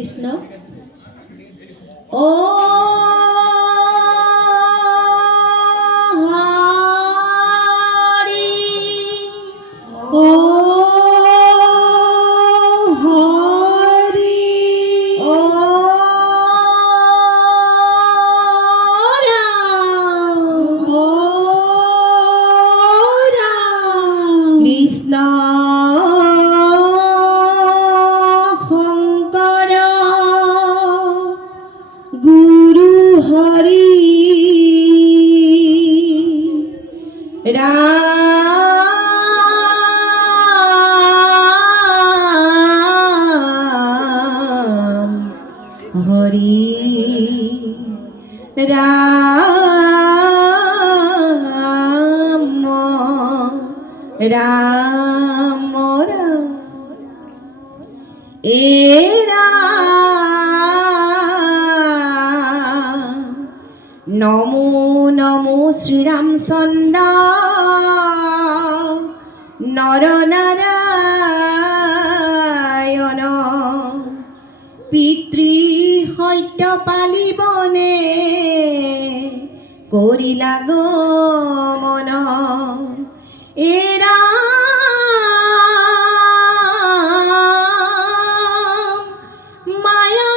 কৃষ্ণ। ও হরি, ও হরি, ও রাম, ও রাম। কৃষ্ণ শঙ্কর গুরু হরি রাম, হরি রাম, রাম রাম। এ রাম, নমো নমো শ্রীরামচন্দ্র নর নারায়ণ। পিতৃ সত্য পালিবনে কৰিলা গমন। এ ৰাম, মায়া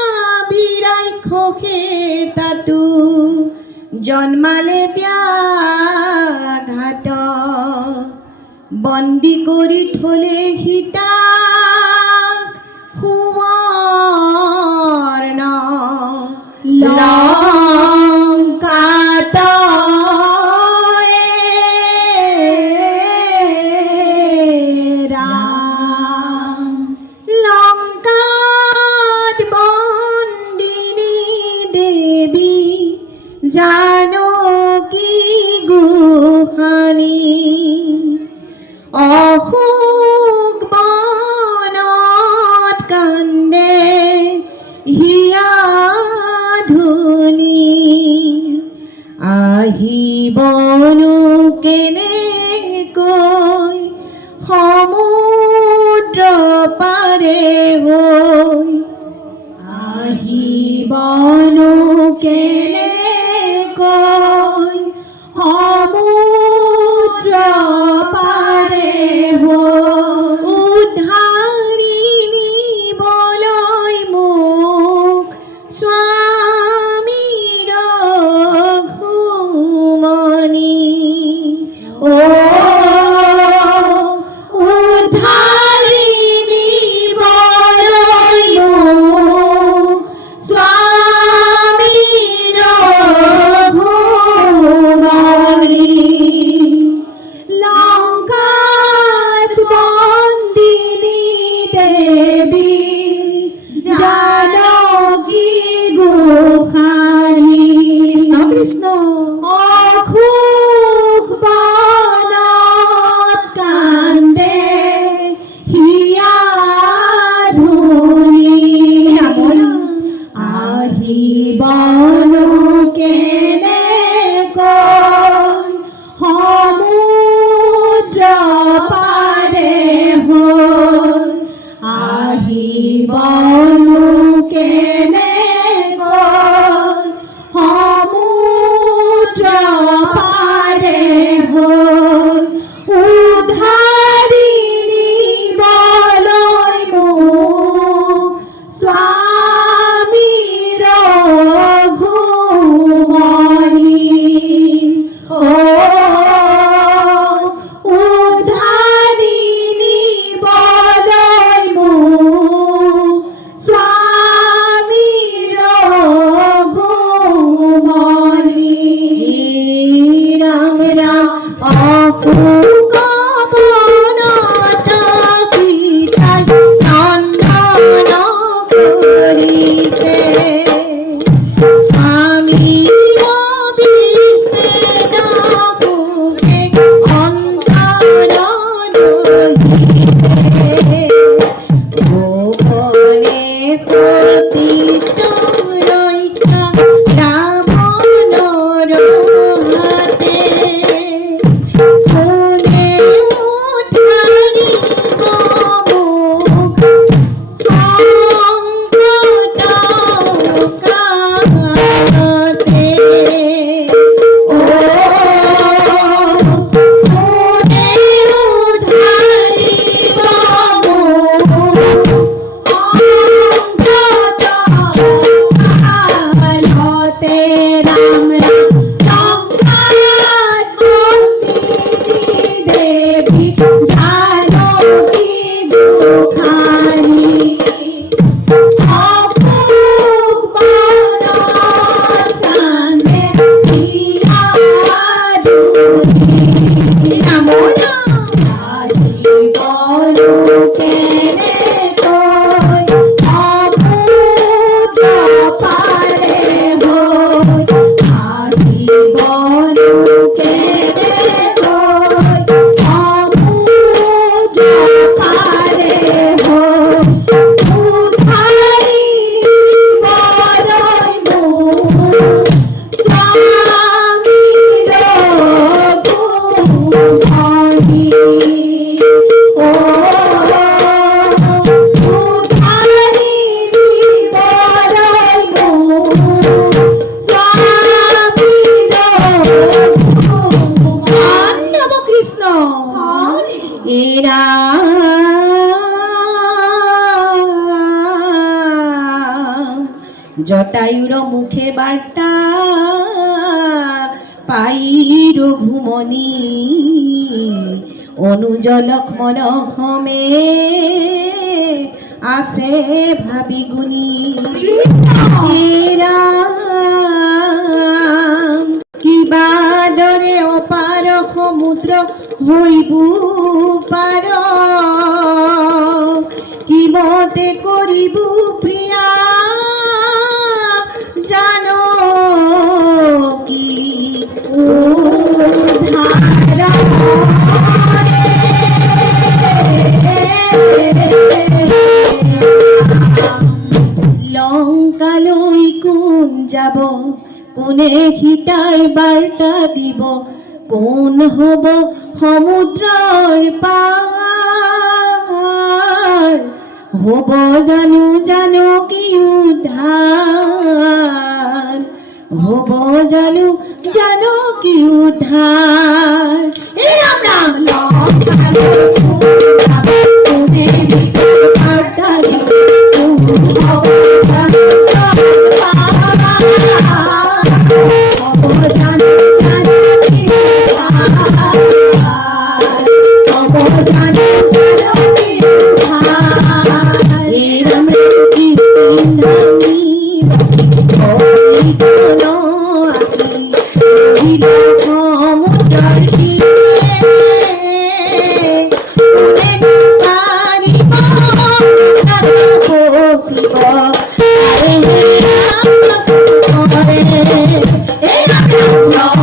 বিৰাক্ষসে তাতো জন্মালে ব্যাঘাত। বন্দী কৰি থলে সীতাক সুৱৰ্ণ লংকাত। ৰাম লংকাত বন্দিনী দেৱী জানকী গোসানী। অশোক বনত কান্দে হিয়া ধুনি। আহিবনো কেনেকৈ সমুদ্ৰ পাৰে হৈ। আহিবনো কেনেকৈ সমুদ্ৰ পাৰে হৈ। উদ্ধাৰি নিবলৈ মোক স্বামীৰ ঘুমনি। ও উদ্ধাৰি নিবলৈ মোক স্বামীৰ ঘুমনি। লংকাত বন্দিনী দেৱী জানকী গোসানী। কৃষ্ণ কৃষ্ণ। অশোক বনত কান্দে হিয়া ধুনি। আহিবনো কেনেকৈ সমুদ্ৰ পাৰে হৈ। আহিবনো কেনেকৈ সমুদ্ৰ পাৰে হৈ। উদ্ধাৰি নিবলৈ মোক স্বামীৰ ঘুমনি। ও উদ্ধাৰি নিবলৈ মোক স্বামীৰ ঘুমনি। ৰাম ৰাম অশোক বনত সীতাই নন্দন কৰিছে। স্বামীৰ বিচ্ছেদ সুখে অন্তৰ দহিছে। ভুৱনে সতীত ৰক্ষা ৰাৱণৰ হাতে। কোনে উদ্ধাৰিব মোক সংকট জটায়ুর মুখে বার্তা পাই রঘুমণি, অনুজ লক্ষ্মণ হমে আসে ভাবি গুণী। কিবা দৰে অপাৰ সমুদ্ৰ হইব পাৰ, কিমতে কৰিব প্ৰিয়া জানো কি উদ্ধাৰ। লংকালৈ কোন যাব, কোনে সীতাৰ বাৰ্তা দিব, কোন হব সমুদ্ৰৰ পাৰ, হব জানো জানো কি উদ্ধাৰ, হব জানো জানো কি উদ্ধাৰ। ৰাম ৰাম।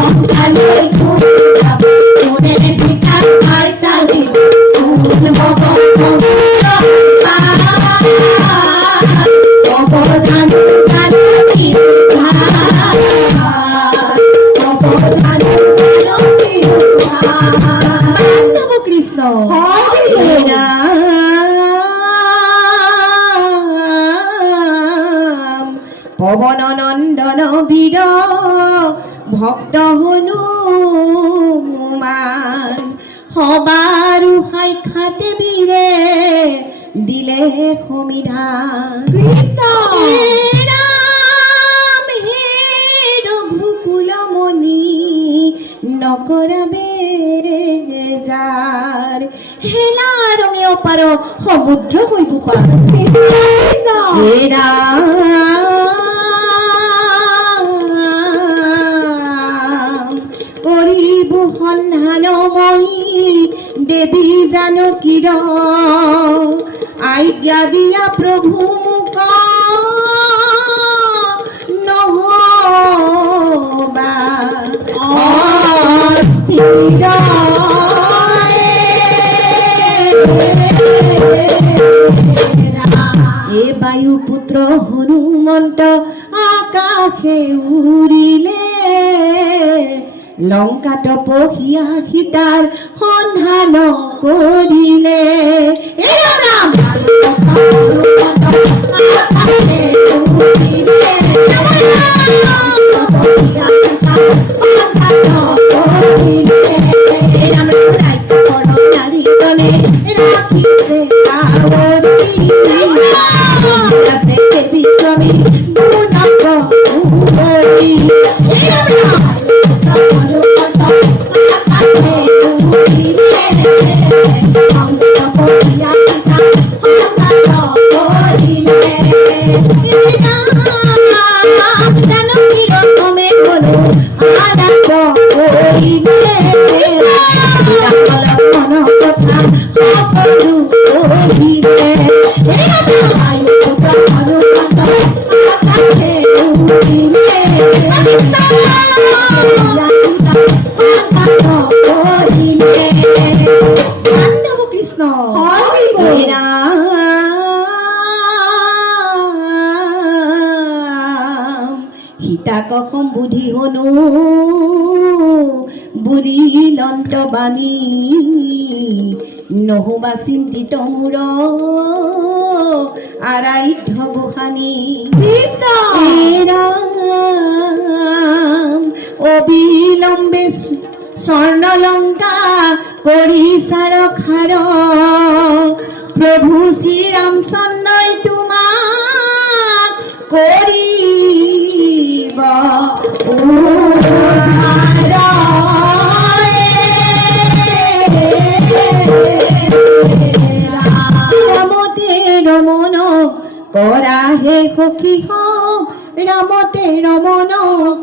লংকালৈ কোন যাব, কোনে সীতাৰ বাৰ্তা দিব, কোন হব পবন নন্দন বীর ভক্ত হনুমান, সবাৰ সাক্ষাৎ বীৰে দিলে সমিধান। হে ৰাম হে ৰঘুকুলমণি, নকৰাবে যাৰ, হেলা ৰঙে অপাৰ সমুদ্ৰ হইব পাৰ। হে ৰাম কৰিব সন্ধান মই দেৱী জানকীৰ, আজ্ঞা দিয়া প্ৰভু মোক নহবা অস্থিৰ। এ বায়ুপুত্ৰ হনুমন্ত আকাশে উৰিলে, লংকাত পহিয়া সীতাৰ সন্ধান কৰিলে। সীতাক সম্বোধি হনু বুঢ়ীলন্ত বাণী, নহবা চিন্তিত মূৰ আৰাধ্য গোসানী। অবিলম্বে স্বৰ্ণলংকা কৰি চাৰখাৰ, প্ৰভু শ্ৰীৰামচন্দ্ৰই তোমাক কৰি হে সখী হম ৰামতে ৰমণ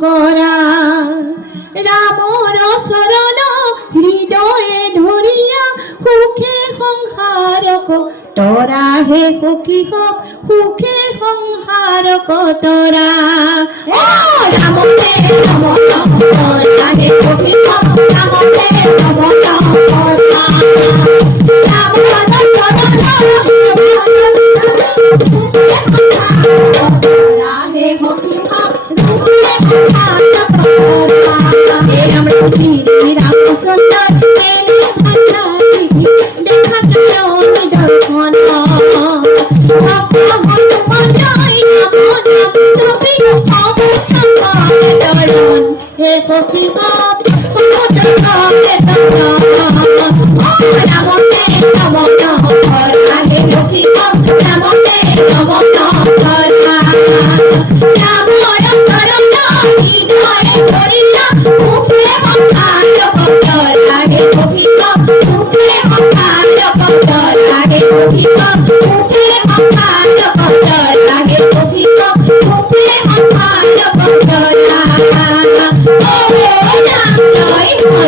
কৰা ৰামৰ চৰণ হৃদয়ে ধৰিয়া সুখে সংসাৰক তৰা হে সখী হম সুখে সংসাৰক তৰা ৰামতে ৰমণ কৰা হে সখী হম ৰামতে ৰমণ কৰা Hãy subscribe cho kênh Ghiền Mì Gõ để không bỏ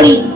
lỡ